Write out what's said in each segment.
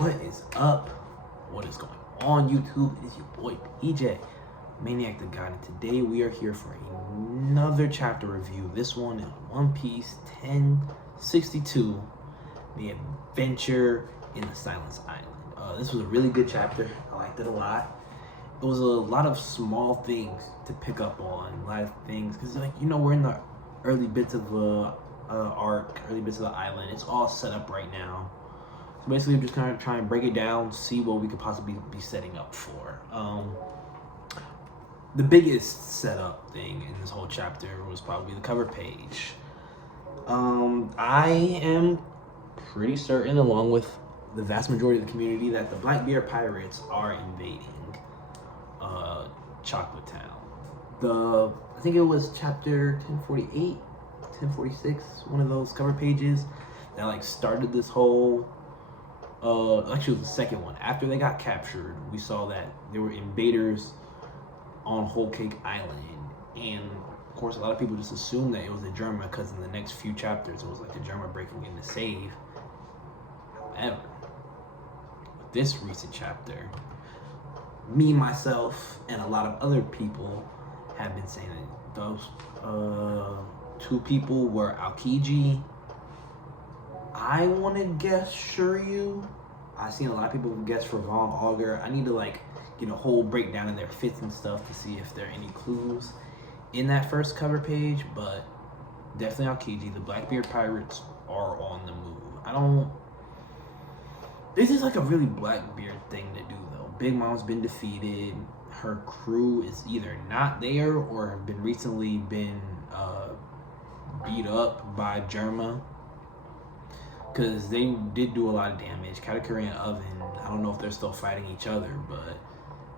What is up? What is going on, YouTube? It is your boy PJ, Maniac the God, and today we are here for another chapter review. This one is One Piece 1062, The Adventure in the Silence Island. This was a really good chapter. I liked it a lot. It was a lot of small things to pick up on, a lot of things, because we're in the early bits of the arc, early bits of the island. It's all set up right now. So basically, we're just kind of trying to break it down, see what we could possibly be setting up for. The biggest setup thing in this whole chapter was probably the cover page. I am pretty certain, along with the vast majority of the community, that the Blackbeard pirates are invading Chocolate Town. I think it was chapter 1048, 1046, one of those cover pages that started this whole actually it was the second one. After they got captured, we saw that there were invaders on Whole Cake Island, and of course a lot of people just assumed that it was the Germa because in the next few chapters it was like the Germa breaking in to save. However, with this recent chapter, me, myself, and a lot of other people have been saying that those two people were Aokiji. I want to guess Shiryu. I've seen a lot of people guess for Von Augur. I need to get a whole breakdown of their fits and stuff to see if there are any clues in that first cover page, but definitely Aokiji. The Blackbeard pirates are on the move. This is a really Blackbeard thing to do though. Big Mom's been defeated. Her crew is either not there or have been recently beat up by Germa, because they did do a lot of damage. Katakuri and Oven, I don't know if they're still fighting each other, but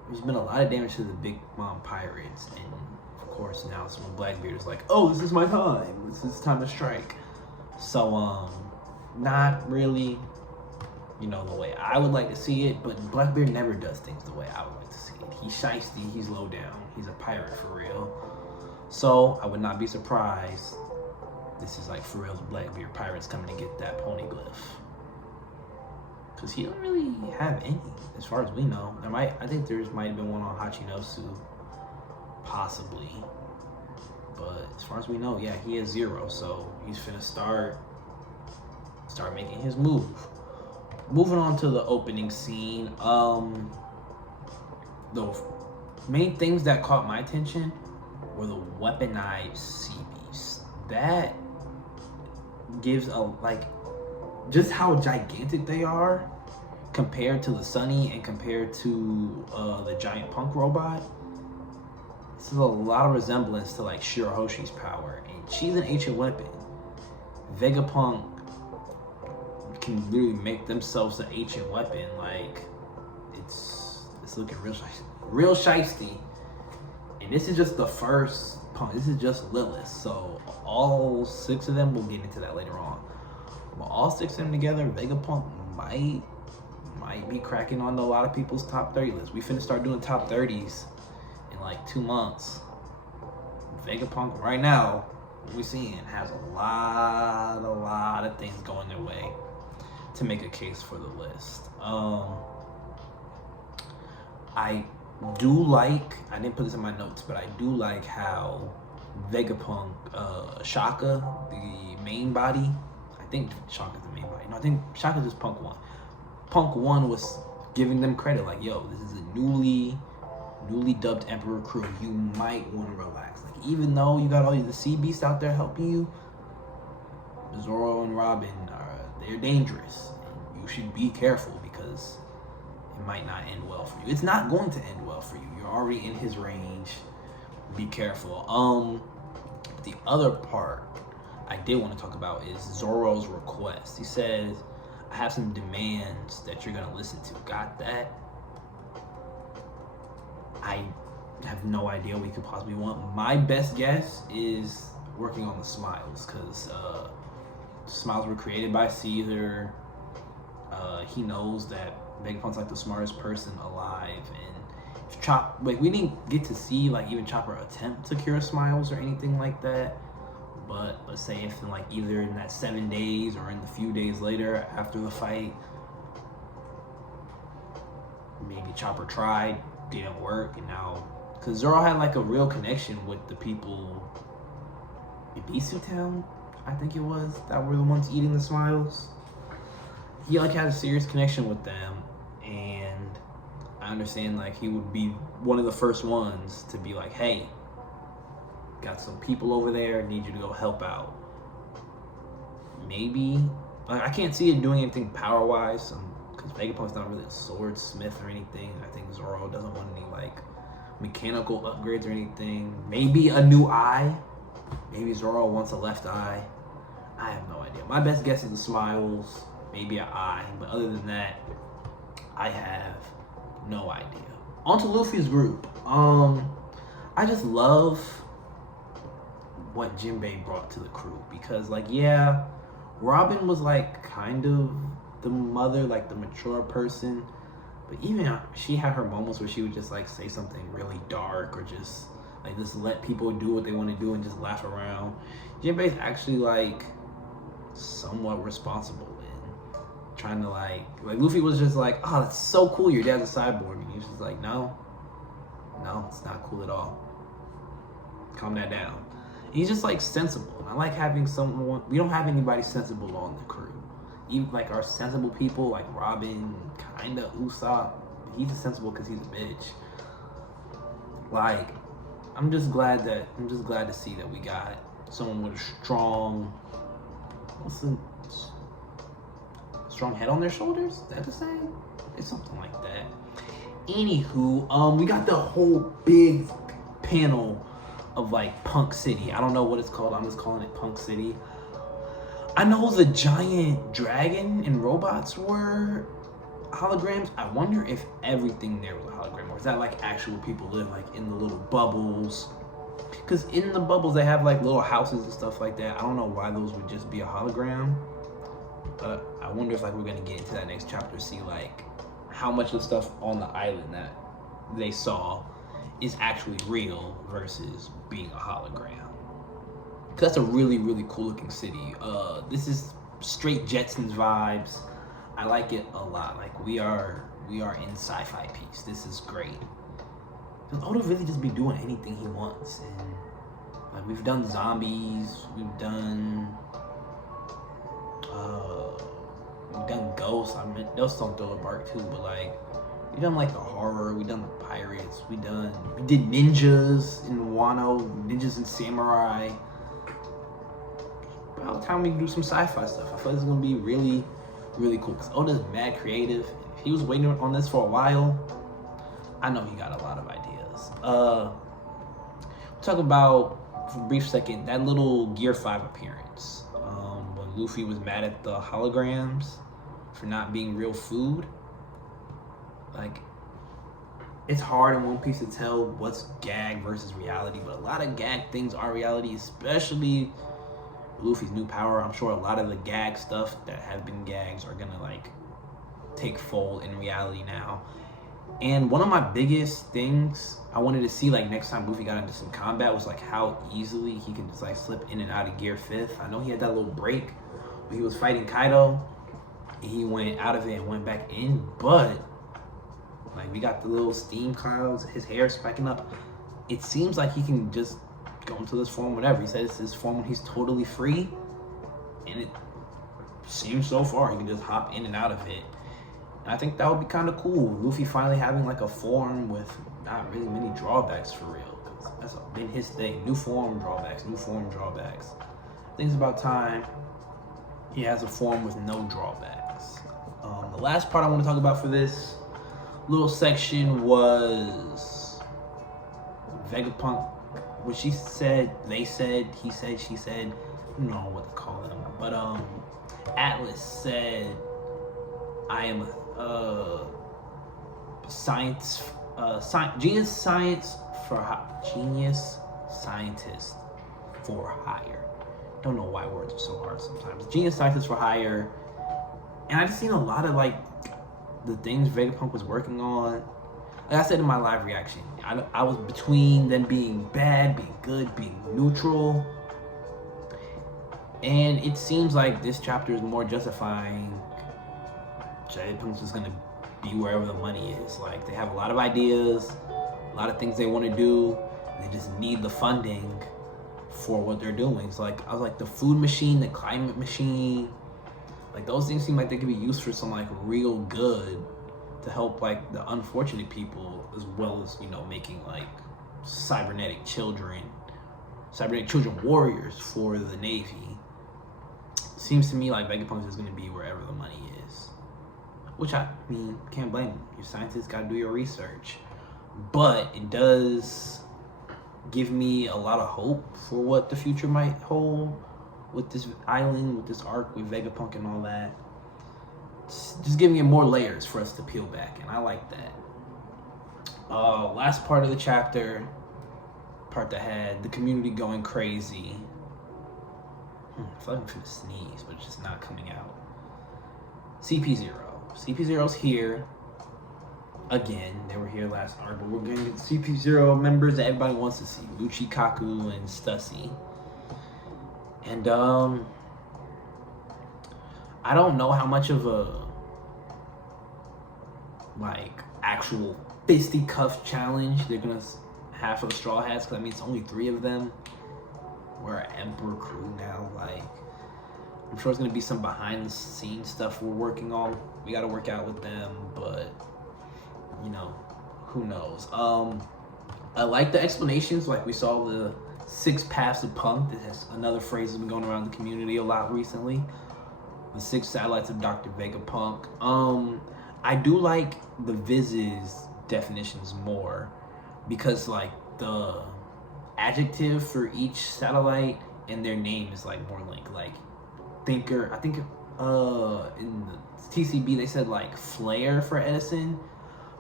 there's been a lot of damage to the Big Mom pirates. And of course now it's when Blackbeard is like, oh, this is my time. This is time to strike. So not really, the way I would like to see it, but Blackbeard never does things the way I would like to see it. He's shiesty, he's low down, he's a pirate for real. So I would not be surprised this is for real the Blackbeard pirates coming to get that poneglyph, because he don't really have any as far as we know. I think there might have been one on Hachinosu, possibly, but as far as we know, yeah, he has 0. So he's finna start making his move. Moving on to the opening scene, the main things that caught my attention were the weaponized sea beasts. That gives just how gigantic they are compared to the Sunny and compared to the giant punk robot. This is a lot of resemblance to Shirahoshi's power, and she's an ancient weapon. Vegapunk can literally make themselves an ancient weapon. It's looking real shiesty. And this is just the first punk. This is just Lilith. So all 6 of them, we'll get into that later on. But all 6 of them together, Vegapunk might be cracking on a lot of people's top 30 lists. We finna start doing top 30s in 2 months. Vegapunk right now, what we're seeing, has a lot of things going their way to make a case for the list. I didn't put this in my notes, but I do like how Vegapunk, Shaka, the main body, I think Shaka's the main body. No, I think Shaka's just Punk 1. Punk 1 was giving them credit, yo, this is a newly dubbed Emperor crew. You might want to relax. Even though you got all the sea beasts out there helping you, Zorro and Robin, they're dangerous. And you should be careful because it might not end well for you. It's not going to end well for you. You're already in his range. Be careful. The other part I did want to talk about is Zorro's request. He says, I have some demands that you're going to listen to. Got that? I have no idea what we could possibly want. My best guess is working on the smiles, because smiles were created by Caesar. He knows that Vegapunk's the smartest person alive, and if we didn't get to see even Chopper attempt to cure smiles or anything like that, but let's say if either in that 7 days or in the few days later after the fight, maybe Chopper tried, didn't work, and now because Zorro had like a real connection with the people in Bisu Town, I think it was, that were the ones eating the smiles. He like had a serious connection with them, and I understand like he would be one of the first ones to be like, hey, got some people over there, need you to go help out. Maybe I can't see it doing anything power wise, because Vegapunk's not really a swordsmith or anything. I think Zorro doesn't want any like mechanical upgrades or anything. Maybe a new eye. Maybe Zorro wants a left eye. I have no idea. My best guess is the smiles, maybe an eye, but other than that, I have no idea. On to Luffy's group. I just love what Jinbei brought to the crew, because like, yeah, Robin was like kind of the mother, like the mature person, but even she had her moments where she would just like say something really dark, or just let people do what they want to do and just laugh around. Jinbei's actually like somewhat responsible in trying to like Luffy was just like, oh, that's so cool, your dad's a cyborg, and he's just like, no, it's not cool at all. Calm that down. And he's just like sensible. And I like having someone. We don't have anybody sensible on the crew. Even like our sensible people, like Robin, kinda Usopp. He's sensible because he's a bitch. Like, I'm just glad to see that we got someone with a strong, strong head on their shoulders. Is that the same? It's something like that. Anywho, we got the whole big panel of like Punk City. I don't know what it's called. I'm just calling it Punk City. I know the giant dragon and robots were holograms. I wonder if everything there was a hologram, or is that like actual people live like in the little bubbles? Because in the bubbles they have like little houses and stuff like that. I don't know why those would just be a hologram, but I wonder if like we're gonna get into that next chapter, see like how much of the stuff on the island that they saw is actually real versus being a hologram. That's a really, really cool looking city. This is straight Jetsons vibes. I like it a lot. Like we are in sci-fi piece. This is great. Because Oda really just be doing anything he wants. And like we've done zombies, we've done ghosts. I mean, those don't throw a bark too, but like we done like the horror, we done the pirates, we did ninjas in Wano, ninjas and samurai. About the time we can do some sci-fi stuff. I feel like it's gonna be really, really cool. Cause Oda's mad creative. If he was waiting on this for a while, I know he got a lot of ideas. We'll talk about for a brief second that little Gear 5 appearance. When Luffy was mad at the holograms for not being real food. Like, it's hard in One Piece to tell what's gag versus reality, but a lot of gag things are reality, especially Luffy's new power. I'm sure a lot of the gag stuff that have been gags are gonna like take fold in reality now. And one of my biggest things I wanted to see like next time Luffy got into some combat was like how easily he can just like slip in and out of Gear 5th. I know he had that little break when he was fighting Kaido. He went out of it and went back in, but like we got the little steam clouds, his hair spiking up. It seems like he can just go into this form whenever. He says it's his form when he's totally free, and it seems so far he can just hop in and out of it. And I think that would be kind of cool. Luffy finally having like a form with not really many drawbacks for real. That's been his thing. New form drawbacks, new form drawbacks. I think it's about time he has a form with no drawbacks. The last part I want to talk about for this little section was Vegapunk. What she said, they said, he said, she said, I don't know what to call them, but Atlas said, I am a genius scientist for hire. Don't know why words are so hard sometimes. Genius scientist for hire. And I just seen a lot of like the things Vegapunk was working on. Like I said in my live reaction, I was between them being bad, being good, being neutral. And it seems like this chapter is more justifying Vegapunk's just gonna be wherever the money is. Like, they have a lot of ideas, a lot of things they want to do, and they just need the funding for what they're doing. It's like, I was like, the food machine, the climate machine, like those things seem like they could be used for some like real good to help like the unfortunate people, as well as, you know, making like cybernetic children warriors for the Navy. Seems to me like Vegapunk is going to be wherever the money is, which I mean, can't blame them. Your scientists got to do your research, but it does give me a lot of hope for what the future might hold with this island, with this arc, with Vegapunk and all that. Just giving it more layers for us to peel back, and I like that. Last part of the chapter, part that had the community going crazy. I feel like I'm gonna sneeze, but it's just not coming out. CP0. CP0's here again. They were here last arc, but we're getting CP0 members that everybody wants to see: Lucci, Kaku, and Stussy. And I don't know how much of a like actual fisticuff challenge they're gonna have for the Straw Hats, because I mean it's only 3 of them. We're an Emperor crew now. Like, I'm sure it's gonna be some behind the scenes stuff we're working on. We gotta work out with them, but you know, who knows. I like the explanations. Like, we saw the 6 paths of Punk. That's another phrase that's been going around the community a lot recently. The 6 satellites of Dr. Vegapunk. I do like the Viz's definitions more, because like the adjective for each satellite and their name is like more linked. Like thinker, I think in the TCB they said like flair for Edison,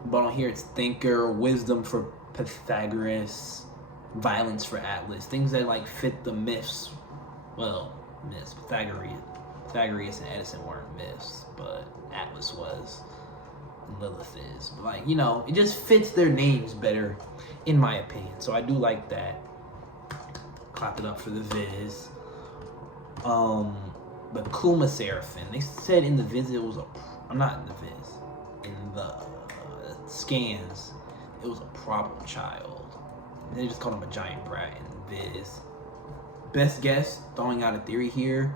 but on here it's thinker, wisdom for Pythagoras, violence for Atlas. Things that like fit the myths. Well, myths. Pythagoras and Edison weren't myths, but Atlas was, and Lilith is. But like, you know, it just fits their names better, in my opinion. So I do like that. Clap it up for the Viz. The Kuma Seraphim. They said in the Viz it was a. I'm not in the Viz. In the scans, it was a problem child. They just called him a giant brat in the Viz. Best guess, throwing out a theory here.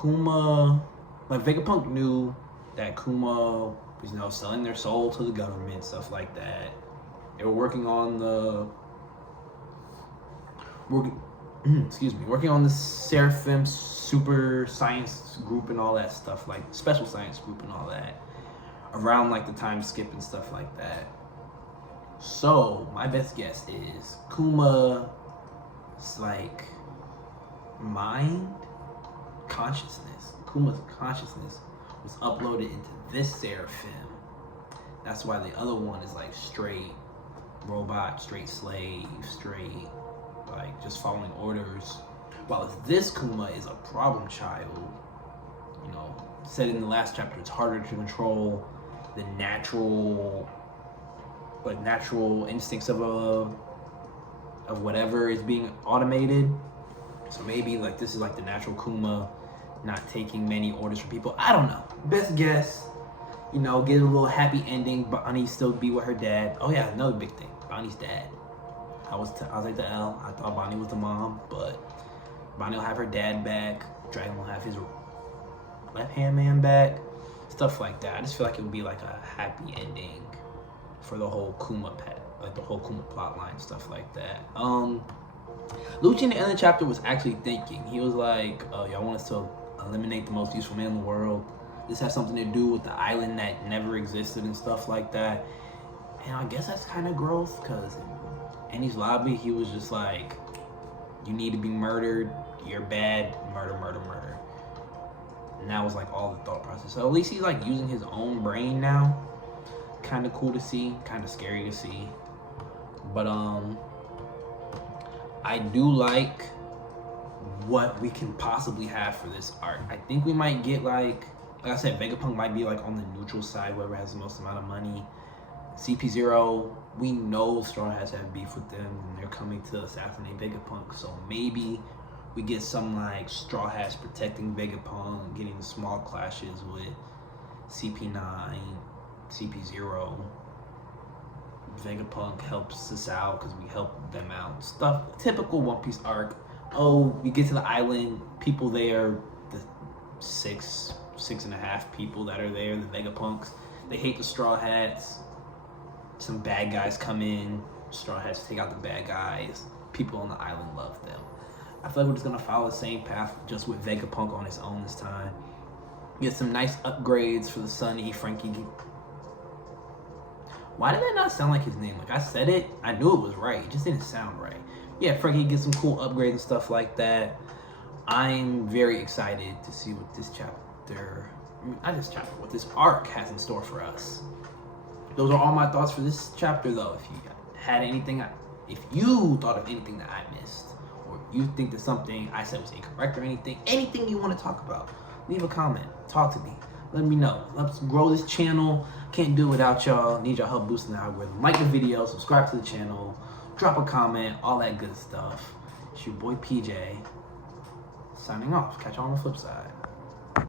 Kuma, like Vegapunk knew that Kuma was, you know, selling their soul to the government, stuff like that. They were working on the working on the Seraphim super science group and all that stuff, like special science group and all that, around like the time skip and stuff like that. So my best guess is Kuma's like mind consciousness. Kuma's consciousness was uploaded into this Seraphim. That's why the other one is like straight robot, straight slave, straight like just following orders. While this Kuma is a problem child. You know, said in the last chapter, it's harder to control the natural instincts of whatever is being automated. So maybe like this is like the natural Kuma not taking many orders from people. I don't know. Best guess, you know, get a little happy ending. Bonnie still be with her dad. Oh yeah, another big thing. Bonnie's dad. I was like the L. I thought Bonnie was the mom, but Bonnie will have her dad back. Dragon will have his left-hand man back. Stuff like that. I just feel like it would be like a happy ending for the whole Kuma pet, like the whole Kuma plot line, stuff like that. Lucci in the end of the chapter was actually thinking. He was like, y'all want us to eliminate the most useful man in the world. This has something to do with the island that never existed and stuff like that. And I guess that's kind of growth, because in Annie's lobby, he was just like, you need to be murdered, you're bad, murder, murder, murder. And that was like all the thought process. So at least he's like using his own brain now. Kind of cool to see, kind of scary to see. But I do like what we can possibly have for this arc. I think we might get like I said, Vegapunk might be like on the neutral side, whoever has the most amount of money. CP0, we know Straw Hats have beef with them and they're coming to assassinate Vegapunk. So maybe we get some like Straw Hats protecting Vegapunk, getting small clashes with CP9. CP0. Vegapunk helps us out because we help them out. Stuff, typical One Piece arc. Oh, you get to the island, people there, the six and a half people that are there, the Vegapunks, they hate the Straw Hats. Some bad guys come in, Straw Hats take out the bad guys. People on the island love them. I feel like we're just gonna follow the same path, just with Vegapunk on his own this time. Get some nice upgrades for the Sunny, Frankie. Why did that not sound like his name? Like, I said it, I knew it was right, it just didn't sound right. Yeah, Frankie gets some cool upgrades and stuff like that. I'm very excited to see what this chapter, not this chapter, what this arc has in store for us. Those are all my thoughts for this chapter, though. If you had anything, if you thought of anything that I missed, or you think that something I said was incorrect or anything you want to talk about, leave a comment, talk to me, let me know. Let's grow this channel. Can't do it without y'all. Need y'all help boosting the algorithm. Like the video, subscribe to the channel, drop a comment, all that good stuff. It's your boy PJ, signing off. Catch y'all on the flip side.